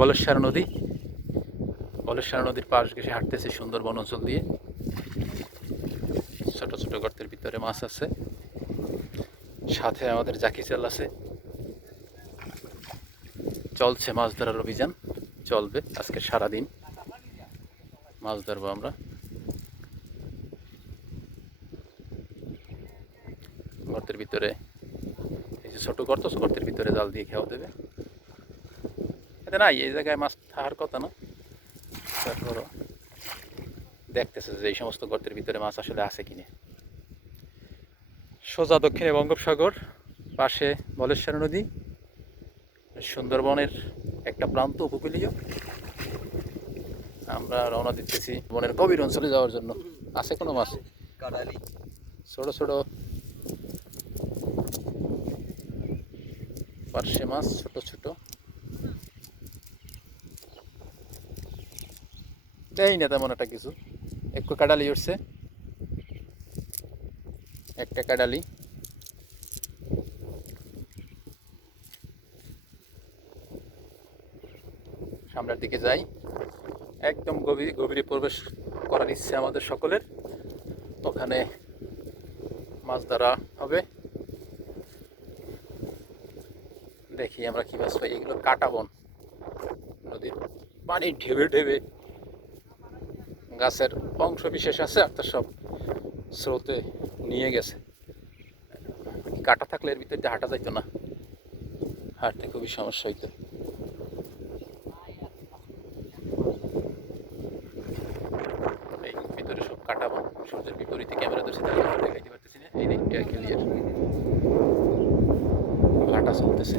বলেশ্বর নদী। বলেশ্বর নদীর পাশ ঘেসে হাঁটতেছে সুন্দরবন অঞ্চল দিয়ে। ছোট ছোট গর্তের ভিতরে মাছ আছে। সাথে আমাদের জাকি চাল আছে। চলছে মাছ ধরার অভিযান। চলবে আজকে সারাদিন। মাছ ধরবো আমরা। গর্তের ভিতরে, এই যে ছোট গর্ত গর্তের ভিতরে জাল দিয়ে খেয়াও দেবে। এতে নাই এই জায়গায় মাছ থাকার কথা না। তারপরও দেখতেছে যে এই সমস্ত গর্তের ভিতরে মাছ আসলে আছে কিনে। সোজা দক্ষিণে বঙ্গোপসাগর পাশে বলেশ্বর নদী। সুন্দরবনের একটা প্রান্ত উপকূলীয়। আমরা রওনা দিতেছি বনের গভীর অঞ্চলে যাওয়ার জন্য। আছে কোনো মাছ? ছোট ছোট। পার্শে মাছ ছোট ছোট। দেই না তেমন একটা কিছু। একটু কাডালি উঠছে। একটা কাডালি। সামনের দিকে যাই। একদম গভীর, গভীরে প্রবেশ করার ইচ্ছে আমাদের সকলের। ওখানে মাছ ধরা হবে। দেখি আমরা কি মাছ পাই। এগুলো কাটা বন। নদীর পানি ঢেবে ঢেবে গাছের অংশ বিশেষ আছে, আর তার সব স্রোতে নিয়ে গেছে। কাটা থাকলে এর ভিতর হাঁটা যাইতো না। হাঁটতে খুবই সমস্যা হইতো। এই ভিতরে সব কাটা সূর্যের বিপরীতে ক্যামেরা ধরছি, তাহলে দেখাইতে পারতেছি না। এই দিকটা ক্লিয়ার হাঁটা চলতেছে।